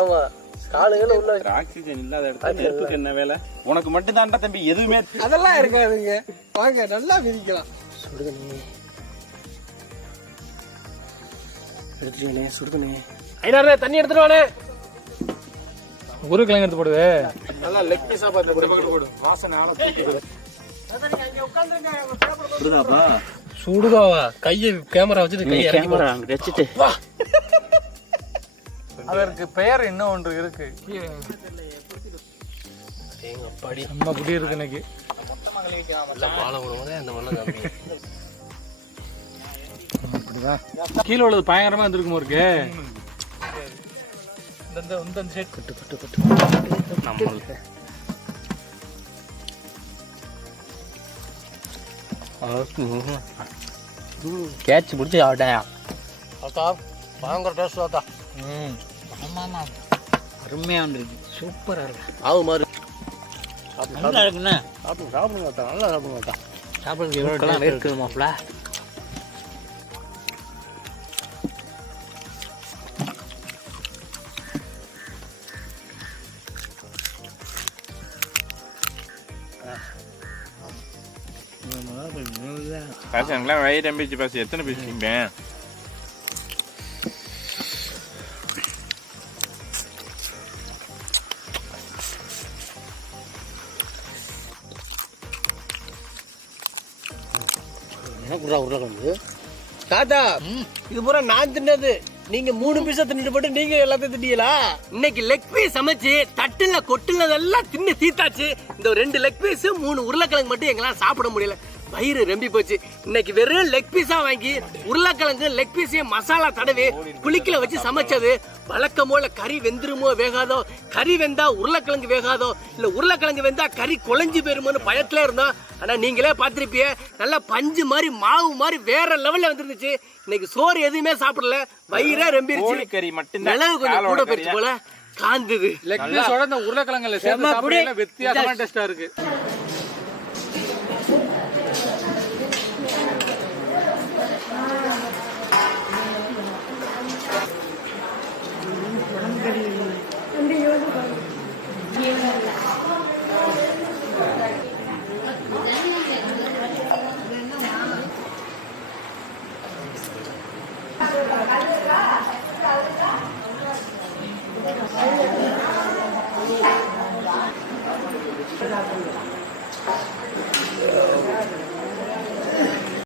ஆமா காலுங்கள உள்ள ஆக்சிஜன் இல்லாத இடத்துல நெருப்புக்கு என்ன வேலை? உனக்கு மட்டும் தான்டா தம்பி எதுவுமே அதெல்லாம் இருக்காதுங்க. வாங்க நல்லா மிதிக்கலாம். சுடுதண்ணி எடுத்துட்டே சுடுதண்ணி. ஐனாரே தண்ணி எடுத்துட்டு வானே. உருளைக்கிழங்கு எடுத்து போடுவே. நல்லா லெக் பீஸா பார்த்து போடு. வாசனை ஆள தூக்கிடுது. அதான் அங்க உட்கார்ந்துங்க. சுடுதாப்பா. சுடுதாவா? கையை கேமரா வச்சிட்டு கையை கேமரா அங்க வச்சிட்டு. அதற்கு பெயர் என்ன ஒன்று இருக்கு. எங்க அப்பாடி நம்ம குடி இருக்கு இன்னைக்கு. இல்ல பாலை உணவுனே அந்த மண்ணை காப்பி. அப்படிதான். கீழே உள்ளது பயங்கரமா இருந்திருக்குமோ இருக்கு. இந்த சைடு கட்டு நம்ம கேட்ச் பிடிச்சி ஆட்டாயா ஆத்தா பயங்கர டேஸ்ட் ஆத்தா. ஆமாம் அருமையாக வந்துருக்கு. சூப்பராக இருக்கு. ஆவு மாறு நல்லா இருக்குண்ணே. சாப்பிடுங்க ஆத்தா நல்லா சாப்பிடுங்க ஆத்தா. சாப்பிட்றதுக்கு எவ்வளோ இருக்குது மாப்பிள்ள. பசங்களாம் வயிறு நம்பிச்சு பசு எத்தனை பேசிங்க? உருளைக்கிழங்கு தாத்தா இது பூரா நான் தின்னது. நீங்க 3 பீஸா தின்னுட்டு போட்டு நீங்க எல்லாத்தையும் திட்டீங்களா? இன்னைக்கு லெக் பீஸ் சமைச்சு தட்டுல கொட்டுலதெல்லாம் தின்னு தீத்தாச்சு. இந்த 2 லெக் பீஸ் 3 உருளைக்கிழங்கு மட்டும் எங்களால சாப்பிட முடியல. வயிறு ரெம்பி போச்சு. இன்னைக்கு வெறும் லெக் பீஸா வாங்கி உருளைக்கிழங்கு லெக் பீஸையும் மசாலா தடவி புளிக்கல வச்சு சமைச்சது. வழக்கம் போல கறி வெந்துருமோ வேகாதோ, கறி வெந்தா உருளைக்கிழங்கு வேகாதோ, இல்ல உருளைக்கிழங்கு வெந்தா கறி குழஞ்சு போயிருமோன்னு பயத்துல இருந்தோம். ஆனா நீங்களே பாத்திருப்பிய நல்லா பஞ்சு மாதிரி மாவு மாதிரி வேற லெவல்ல வந்துருந்துச்சு. இன்னைக்கு சோறு எதுவுமே சாப்பிடல. வயிறே ரெம்பிருச்சு. கறி மட்டும் நிலவு கொஞ்சம் கூட போயிடுச்சு போல காந்தது. லெக் பீஸோட இந்த உருளைக்கிழங்குல சேர்த்து சாப்பிடல வித்தியாசமான டேஸ்டா இருக்கு.